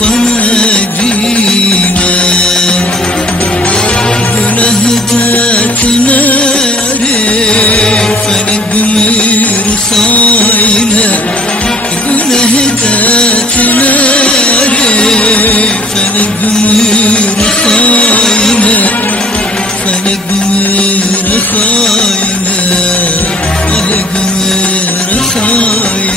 فنادينا ونهداتنا ريف نقمر خاينة ونهداتنا ريف نقمر خاينة فنقمر خاينة فنقمر خاينة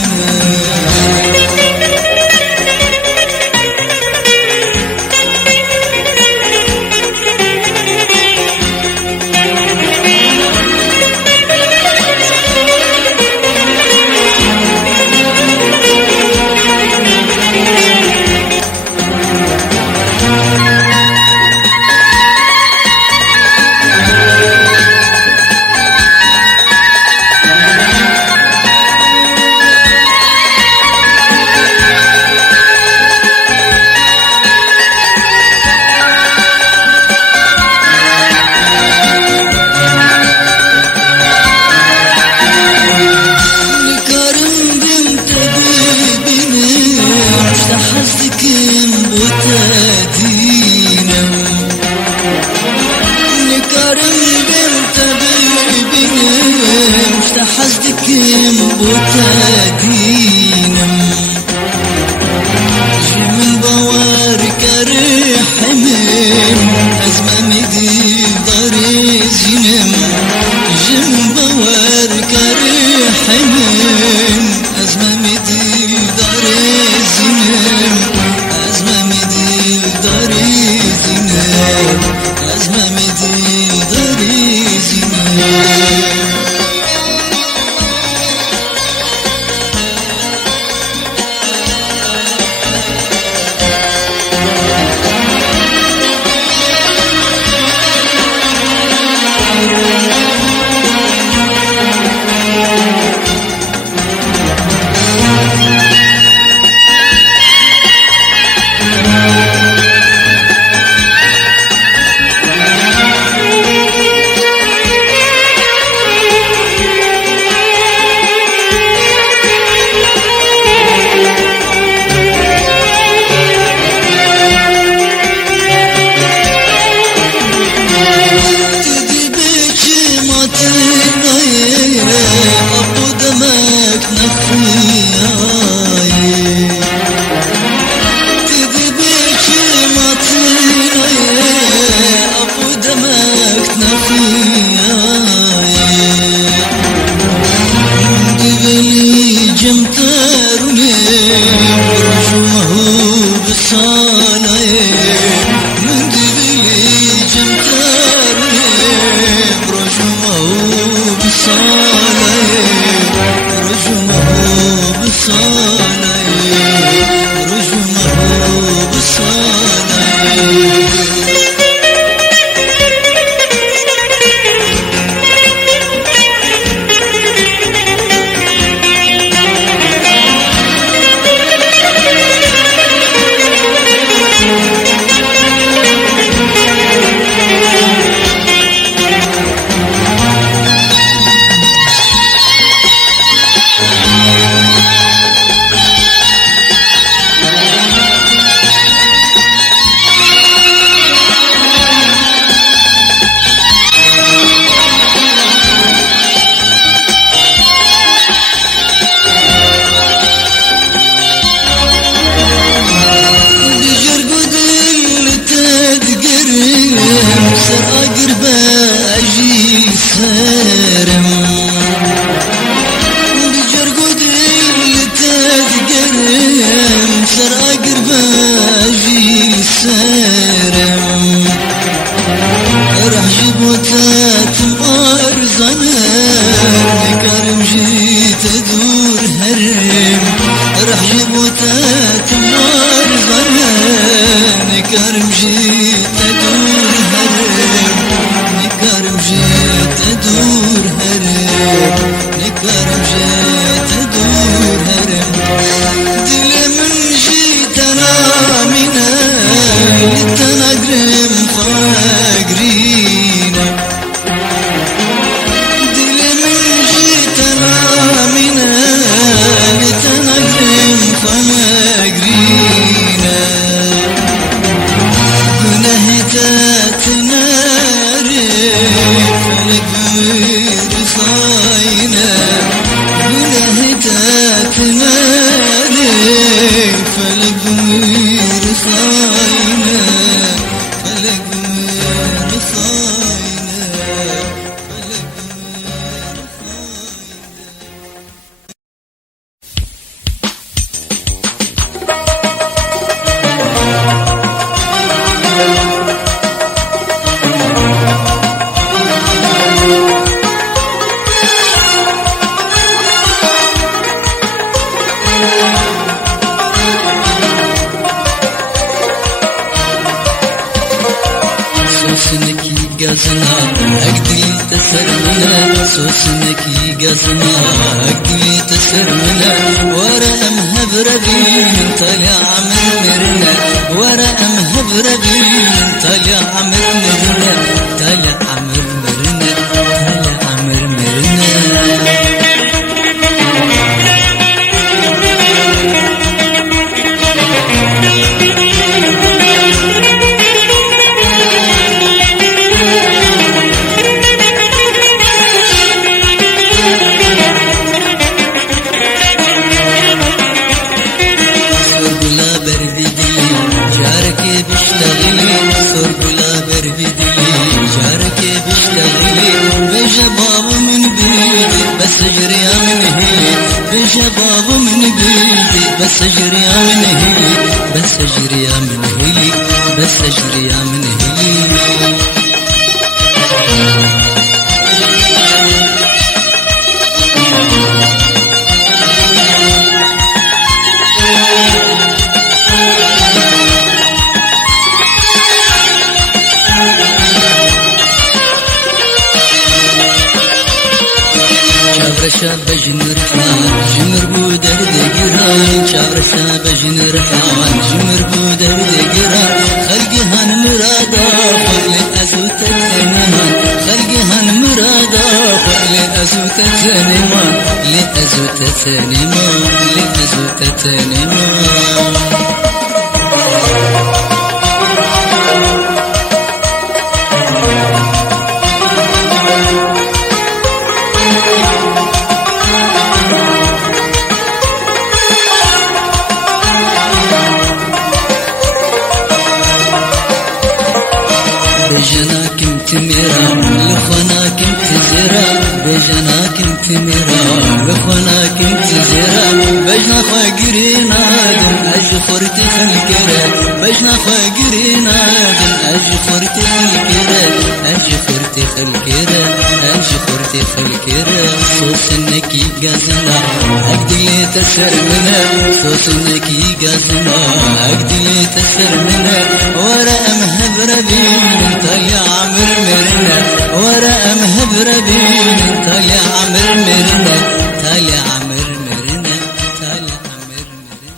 حزكم وتادينا نكرم بنت بيبنا حزكم وتادينا جمن بوارك رحمن أزمة مدي ضري زينم جمن بوارك رحمن أزمة مدي ضري زينم أزمة مدي ضري زينم أزمة مدي ضري زينم فما قرينا خاينة خلق من خاينة خلق من سوسنك يقازنا أقدي تسرمنا سوسنك يقازنا أقدي تسرمنا ورا أمهب ربين طلع من مرنا ورا أمهب ربين طلع من مرنا طلع من مرنا طلع من مرنا شباب من بيدي بس اجري من هلي بس اجري من هلي بس اجري من هلي شاب جنر حان جمر بودر دقران شاب شاب جنر حان جمر بودر دقران خلقي هان مرادا خلي أزوت تنمان خلقي هان مرادا خلي أزوت تنمان لأزوت تنمان لأزوت تنمان بجناك انت ميرا لخناك انت زرا بجناك انت ميرا لخناك انت زرا بجنا خاقرين آدم أجفرت خلقرا بجنا خاقرين آدم أجفرت خلقرا أجفرت خلقرا أجفرت خلقرا صوص النكي قازنا أقدلي تسر منا صوص النكي قازنا أقدلي تسر منا ورا أمهب ربين طلع مرمرنا ورا أمهب ربين طلع مرمرنا طلع مرمرنا طلع مرمرنا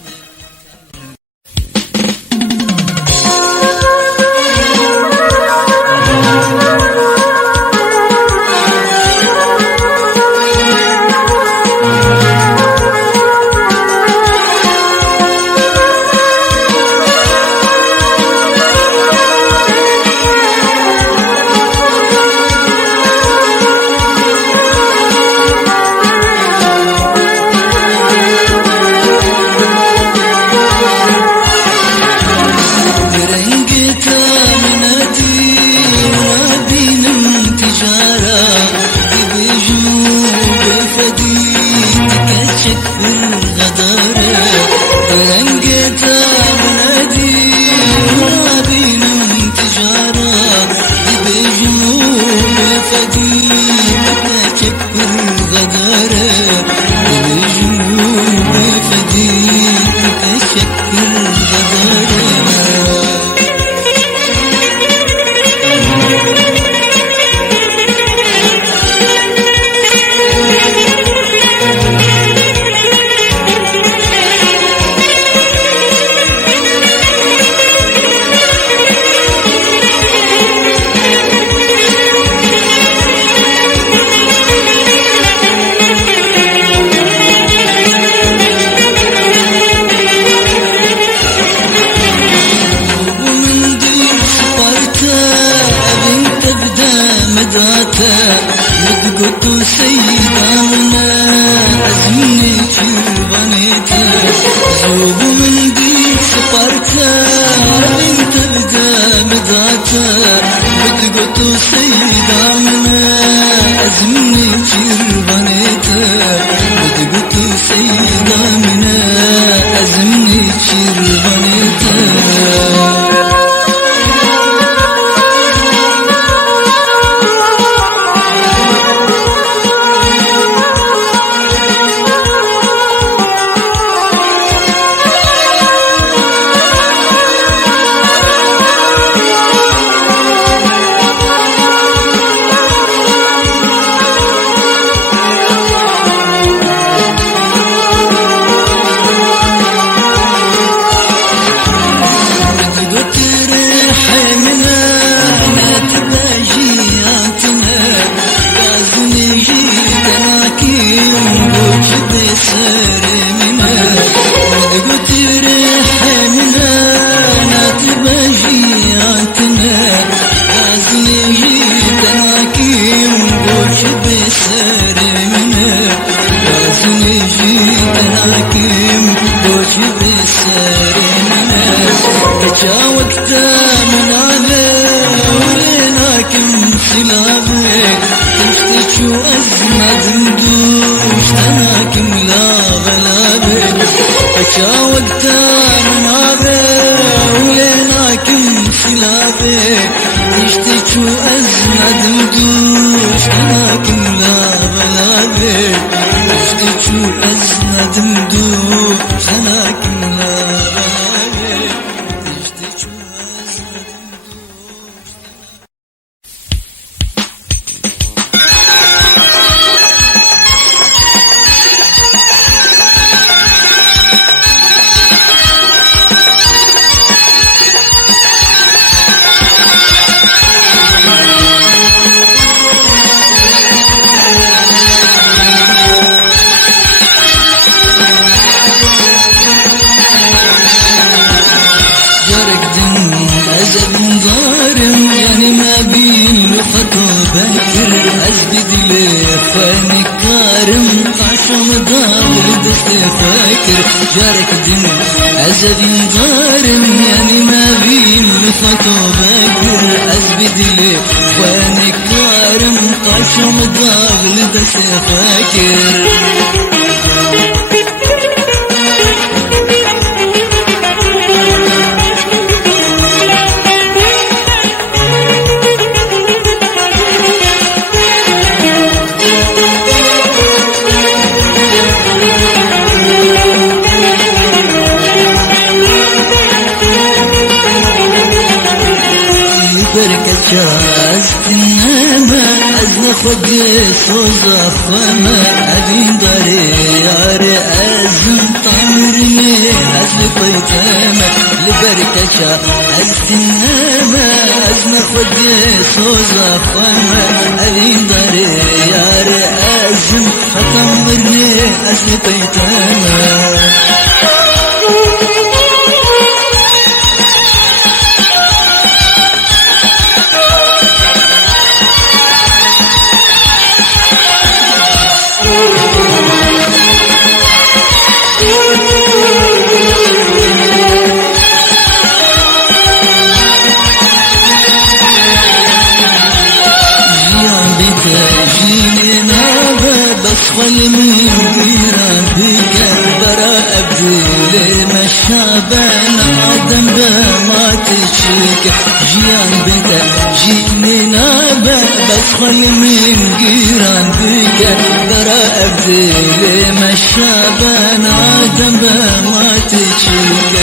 قلت سيدانا أزمني شربانيتا زوب من دي سبارتا وقته منابه وليناك انسلابه تشتكي وأزمة دمدوش أناك ملابه حكا وقته منابه وليناك انسلابه تشتكي وأزمة دمدوش أناك ملابه تشتكي وأزمة دمدوش أناك ملابه جارك دم أزبي ضارم يعني ما بين لفته بكر أزبدلي وانك كارم قاشم ضاغل دس فاكر شاز النما أزن خدس وزفما أبين داري ياري أزن طمرني أزن قيتما لبركة شاز النما أزن خدس وزفما أبين داري ياري أزن طمرني أزن قيتما أدخل من بيرانك براء أبدي مشابان آدم بما تشيك جيان بدا جيني نابا بدخل من بيرانك براء أبدي مشابان آدم بما تشيك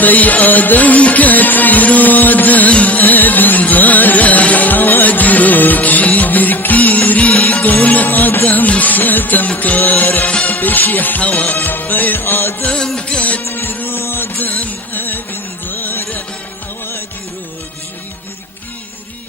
في آدم كثير آدم ابن دارا حوادروك جيبر كيري قول آدم ستمكار بشي حوا في آدم كثير آدم ابن دارا حوادروك جيبر كيري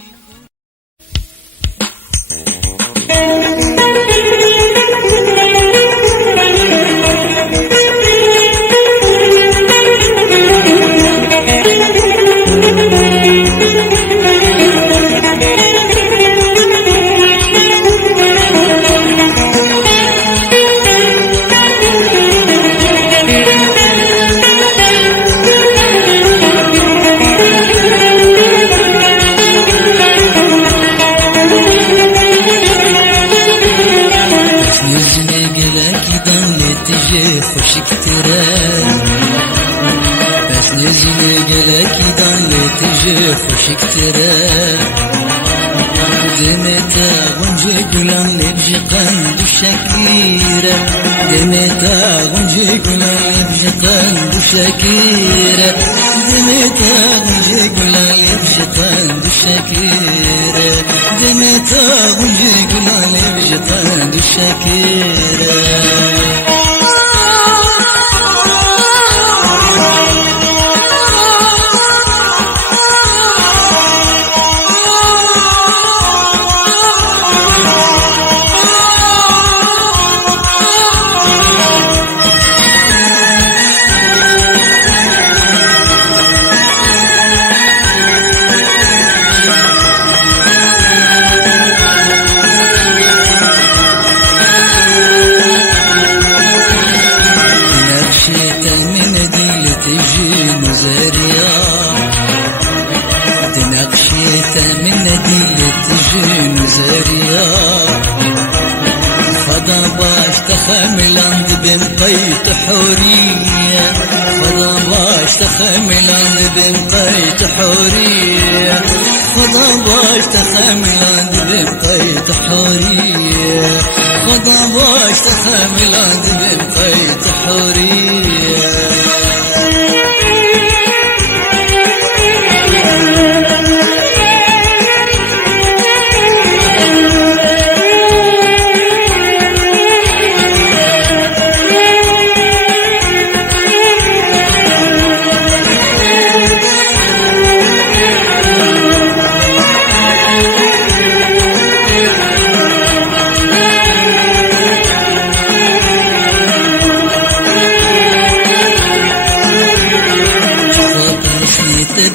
بس نزل قلك ضل تجي خوشك ترى دمتا غنجي قلم نبجي قند شكيرة دمتا غنجي قلم نبجي قند شكيرة دمتا غنجي قلم نبجي قند شكيرة دمتا غنجي قلم نبجي قند شكيرة تخملان بين قيت حورية خدا باش تخملان بين قيت حورية خدا باش تخملان بين قيت حورية خدا باش تخملان بين قيت حورية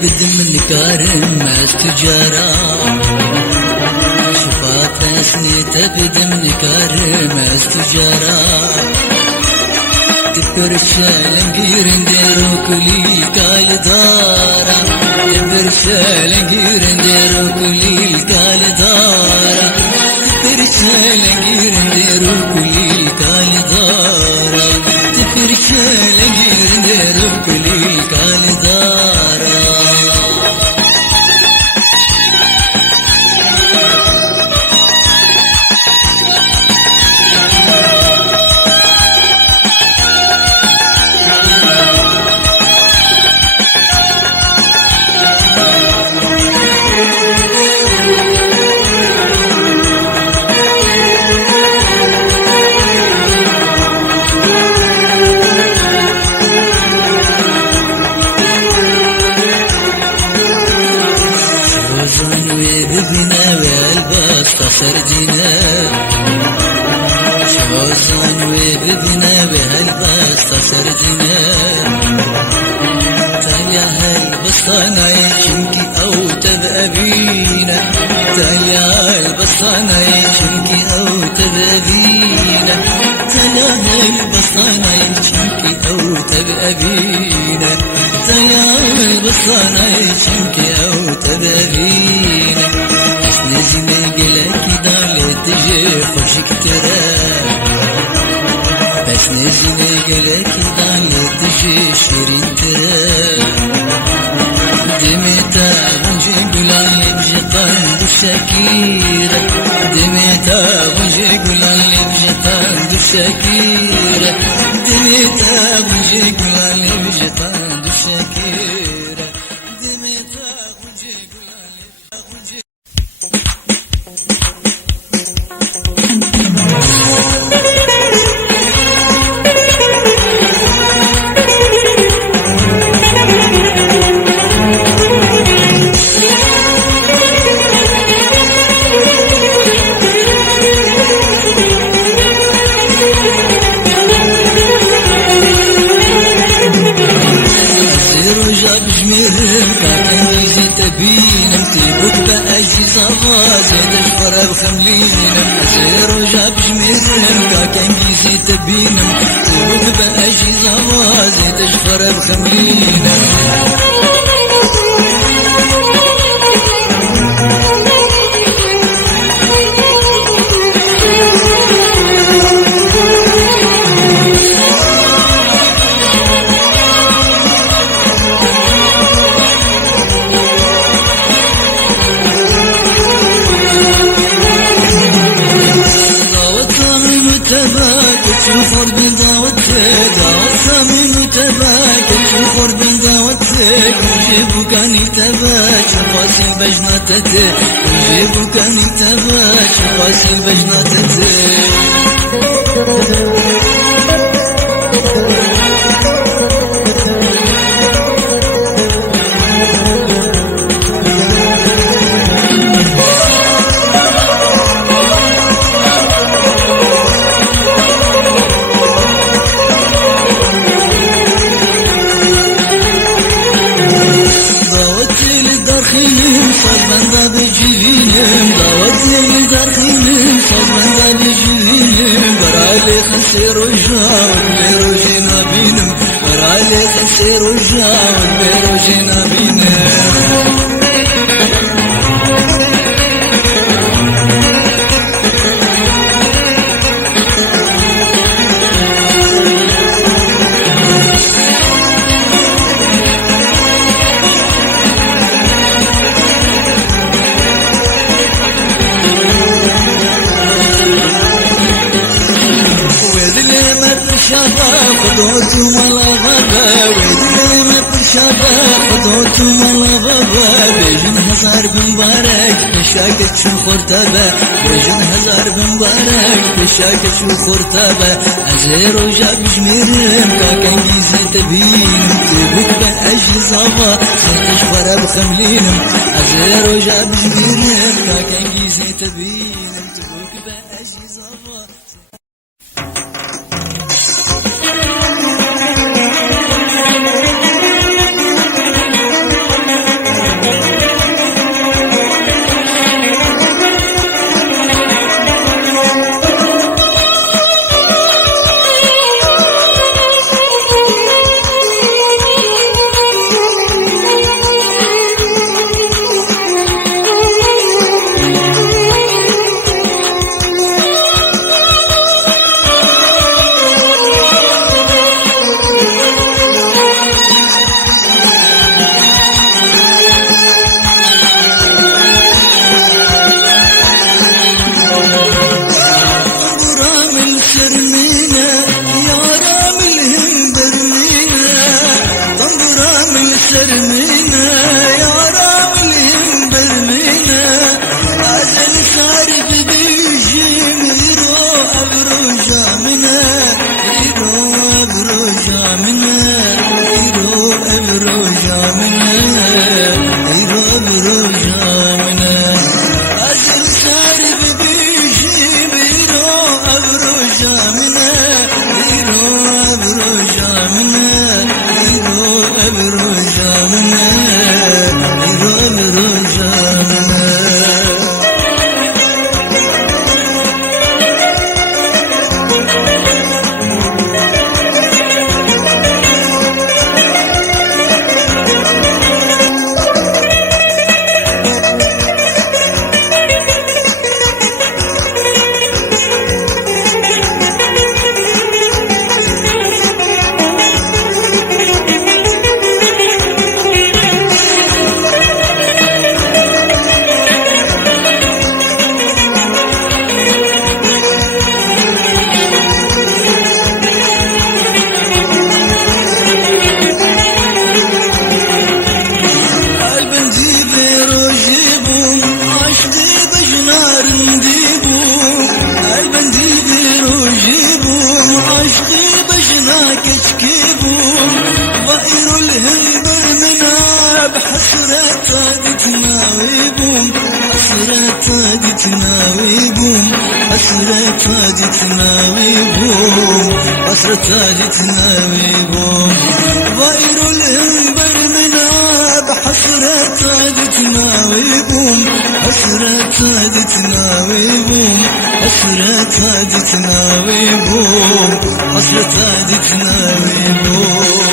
بدم الكارم استجارة شفات سنيت بدم الكارم استجارة تبرشالنجير نديرو كلي كالدارة تبرشالنجير نديرو كلي كالدارة تبرشالنجير نديرو كلي كالدارة تبرشالنجير نديرو كلي كالدارة ببنا والباس تسرجنا شوزان وببنا والباس تسرجنا تايا هالبسطانة يشمكي أو تبأبينا تايا هالبسطانة يشمكي أو تبأبينا تايا هالبسطانة يشمكي أو تبأبينا تايا هالبسطانة يشمكي أو تبأبينا نزني قلقي دالت تجي خوشك ترى بس نزني قلقي دالت تجي شيرين ترى دميتا بنجي قلالي بجي قلب الشكيرة دميتا بنجي قلالي بجي قلب الشكيرة دميتا بنجي قلالي بجي قلب الشكيرة دميتا بنجي قلالي بجي بينم تيبوك بأجي زغازي تشفر بخملينم أسير وجاب جميرم كاكن جيزي تبينم تيبوك بأجي زغازي تشفر بخملينم شوفور بالدعوتك دعوتها متباك شوفور بالدعوتك وجيبو كان يتباك شفاس البجناتك وجيبو كان يتباك شفاس البجناتك خسير وجاود بيروجينا بينم برالي خسير وجاود بيروجينا بينم برشادة خدوت ملغبة ويدلم برشادة خدوت ملغبة بيجن هزار بمبارك بشاكت شو خرطبة بيجن هزار بمبارك بشاكت شو خرطبة أزير وجاب جميرم كاكن جيزة تبين تبك بأجل زابا سيتش برا بخملينم أزير وجاب جميرم كاكن جيزة تبين تبك بأجل زابا حسرتنا ويبوم غير الهنبر منا بحسرتنا ويبوم حسرتنا ويبوم حسرتنا ويبوم حسرتنا ويبوم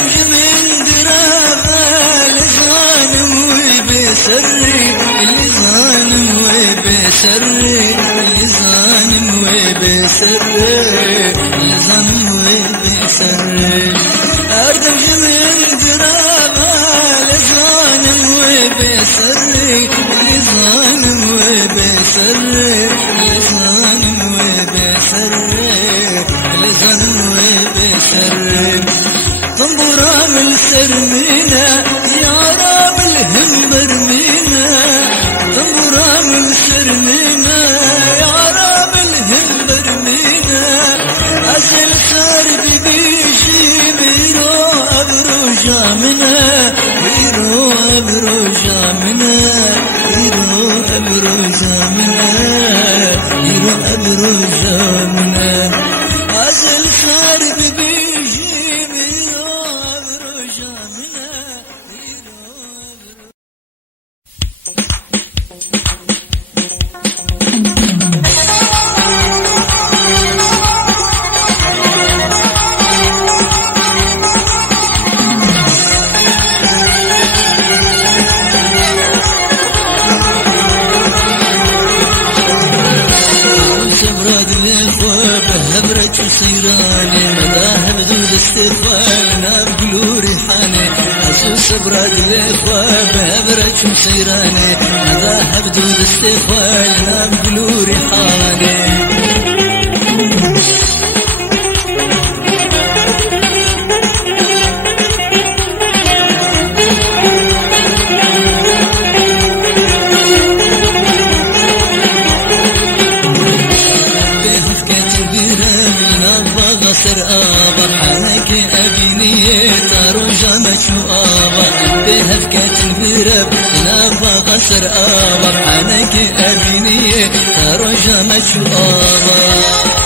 أرمج من درابة لزانم وبسري لزانم وبسري لزانم وبسري لزانم وبسري أرمج من درابة لزانم وبسري لزانم وبسري لزانم وبسري لزانم وبسري طنبورة من سرمينا يا رب الهم برمينا طنبورة من سرمينا يا رب الهم برمينا أزل صار بيجي بيرو أبرو جامنا بيرو أبرو جامنا بيرو أبرو جامنا بيرو أبرو جامنا أزل صار بيجي بيرو أبرو جامنا بيرو أبرو سيراني مذاهب ذو الاستقبال ناب قلو ريحاني عسوس براد الاخوة بهبرج سيراني مذاهب ذو الاستقبال ناب قلو ريحاني سر آبا حالك أبيني تارو جامش آبا بهفكة البرب نابا سر آبا حالك أبيني تارو جامش آبا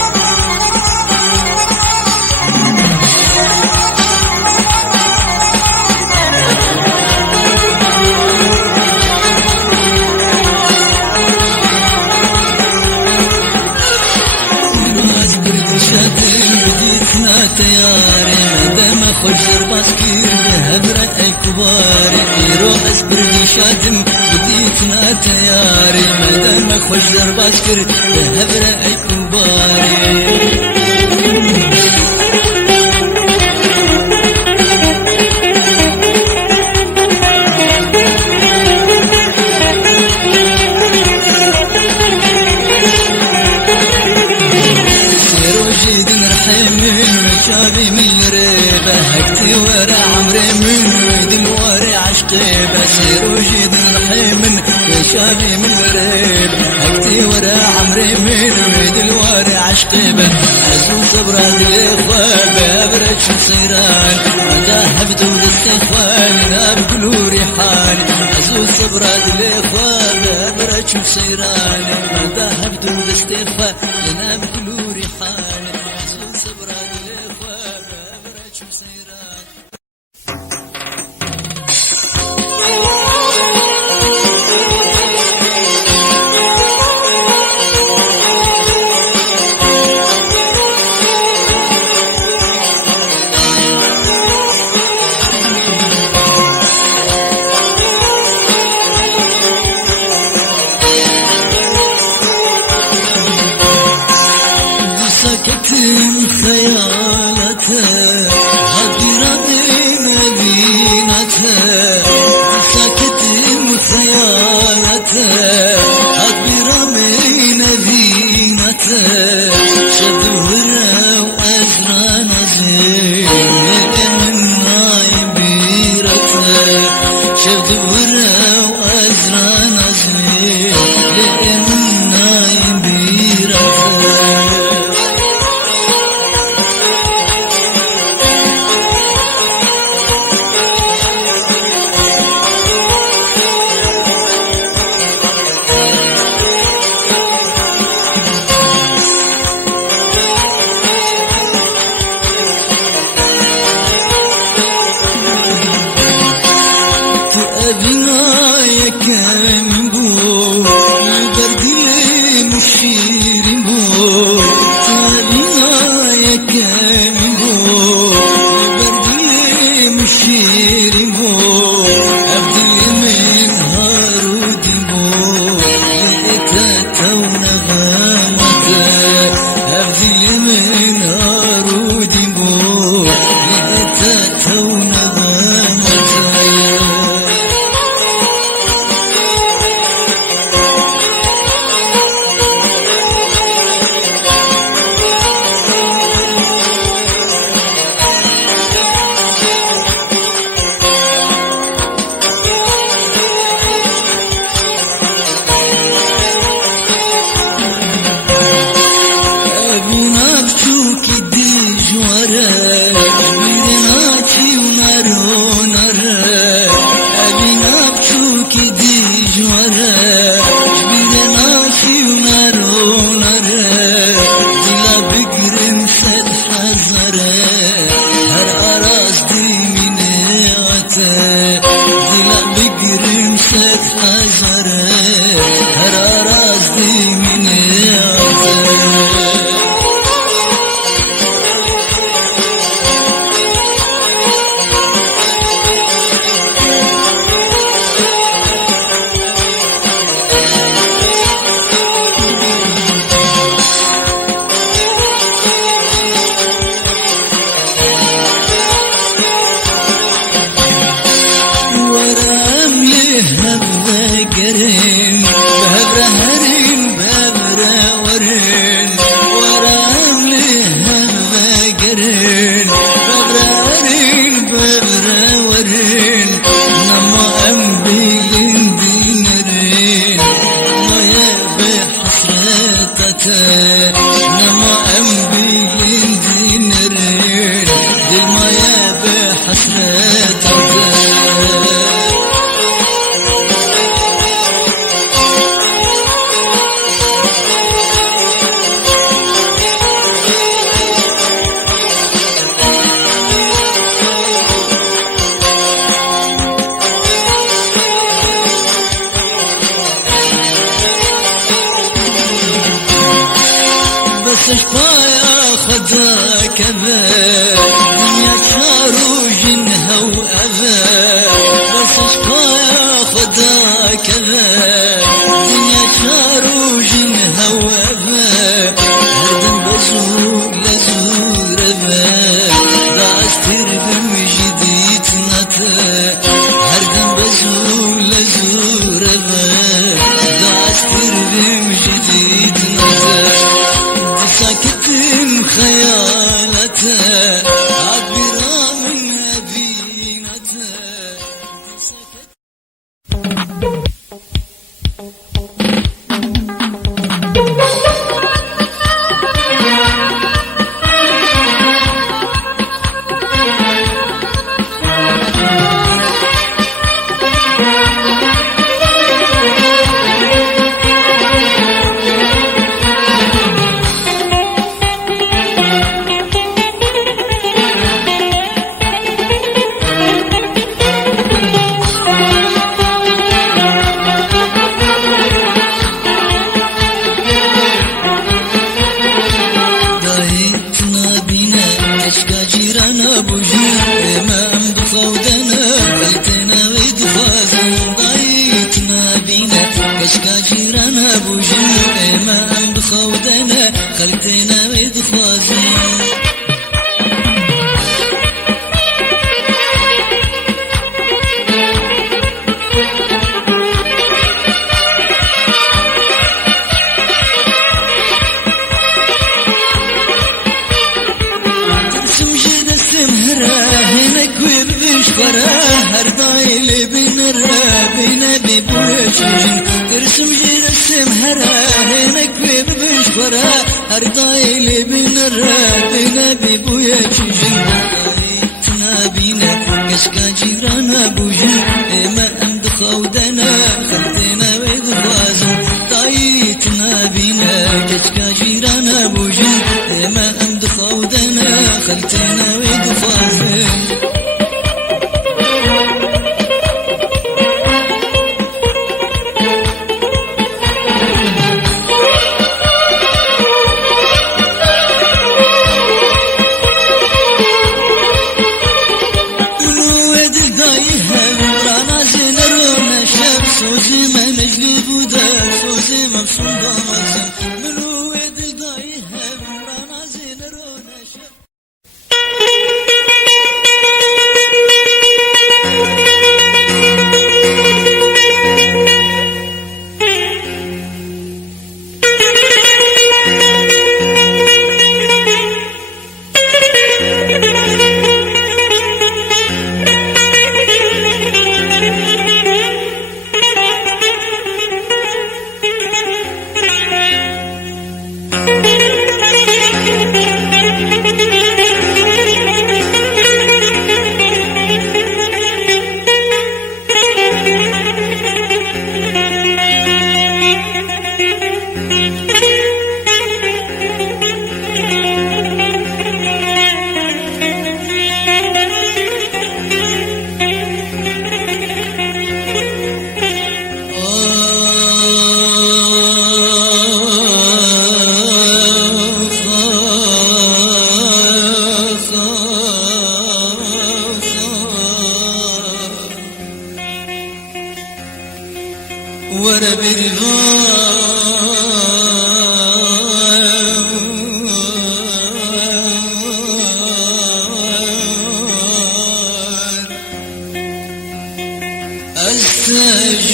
تياري مدام خجر باسكير بهبرة الكبار يروح اسبرني شاتم بديتنا تياري مدام خجر باسكير بهبرة الكبار شابي من ريبة هكتي ورا عمري من دلواري عشقي بسير وجيد رحيم شابي من ريبة هكتي ورا عمري من دلواري عشقي عزوز براد الاخوة بابرج سيران مذاهب دول الاستخوان ناب قلو ريحان عزوز براد الاخوة بابرج سيران مذاهب دول الاستخوان ناب قلو ريحان عزوز براد سكتم خيالته هدر من مدينته سكتم خيالته هدر من مدينته شدوره وأزرى نزيل من نايبيرته شدوره وأزرى نزيل من نايبيرته قصدي من قرين بهبره هرين بهبره ورين ورام لهبه قرين بهبره هرين بهبره ورين نما أمبيلين دينرين ما يبي حسرتك نما أمبيلين دينرين دي ما يبي حسرتك شفايا خدا كذا دنيا شاروج هو أذى بس شفايا خدا كذا دنيا شاروج هو أذى هردم بزور لزور أذى داستر بمجديد نتا هردم بزور لزور أذى داستر بمجديد نتا ساكتم خيالته عبرا من مدينته جيران ابو جن ما ام بخودنا خلتنا ويد خوازين ترسم جد السمهرة هناك ويبش فرا هردايل بنرا بنا ببوشجن ترسم جد السمهرة هناك ويبش فرا هردايل بنرا بنا ببوشجن دايتنا بينا كشكا جيران ابوجن ما امد خودنا خلتنا ويدخوازن دايتنا بينا كشكا جيران ابوجن ما امد خودنا خلتنا ويدخوازن سوزي ما نجلي بودا سوزي ما بصندا مازن من ويد الضايها رانا زين رونا شب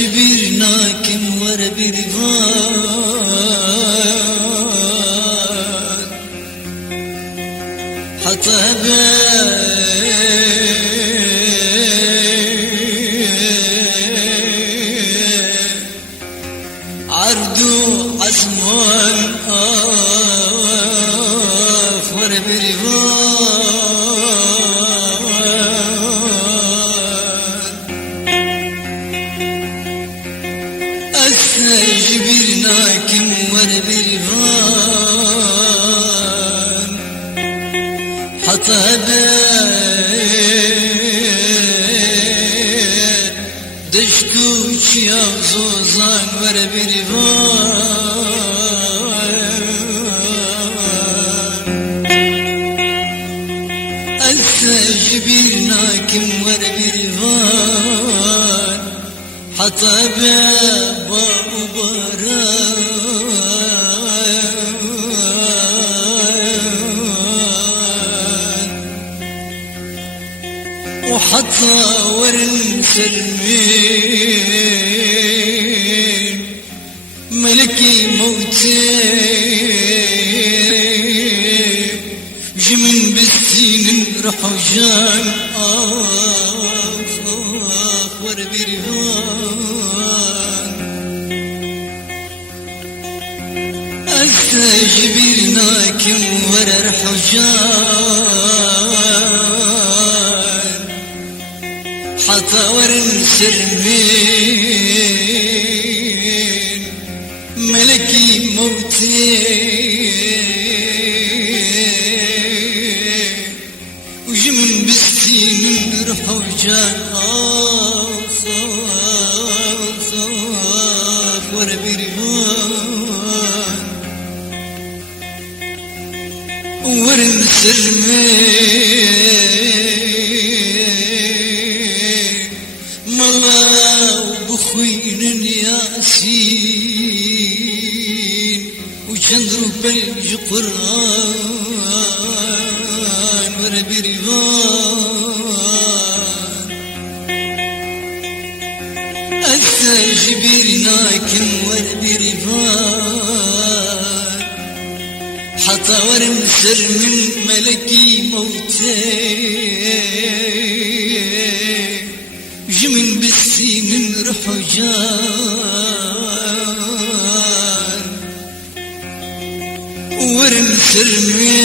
استجبرناكم ورا برفان حطبا عردو عزمان ورا استجبرناكم ورا برفان حطبا دشتوش يا زوزان ورا برفان استجبرناكم ورا برفان حطبا وحطى ورن سلمين ملكي موتي جمن بالسين رحجان ورا برهان استجبرناكم ورا رحجان حتى ورن سرمين ملكي موتي وجمن بالسين رحجان ورا برهان ورن سرمين ملا وبخوين ياسين وشندرو بلج قرآن ورا برهان استجبرناكم ورا برهان حتى ورم سر من ملكي موتي جمن بالسين رحجان ورم سر من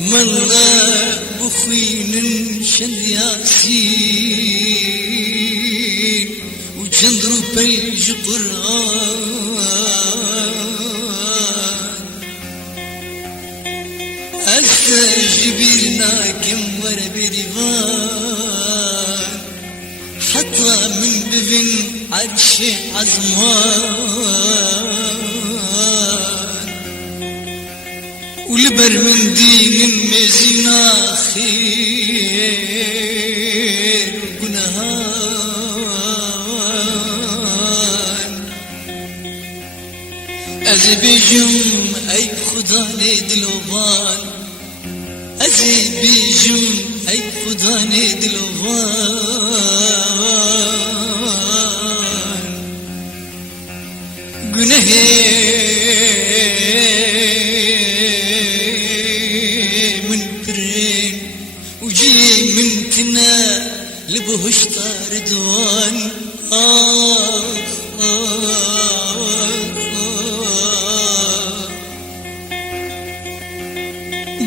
ملا بخوين شل ياسين وجندرو بلج قرآن استجبرناكم ورا برهان حتى من بفن عرش عزمان ولبر من دين مزنا خير ونهان أزبجم أي خدا ندلوان أزبجم أي خدا ندلوان günahı من برين وجي من كنا لبهش طاردوان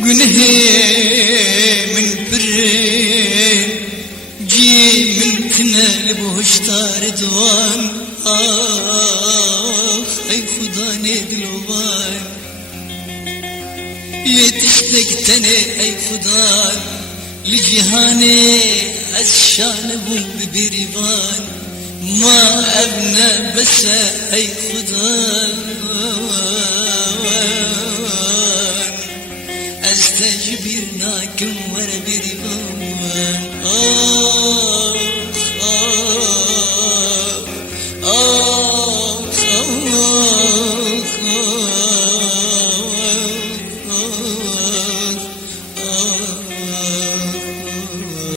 günahı من برين جي من كنا لبهش طاردوان أي خدا ندلوان يتشتقتني أي خدا لجهاني الشان بو ببريبان ما أبنى بس أي خدا استجبرناكم ورا بريبان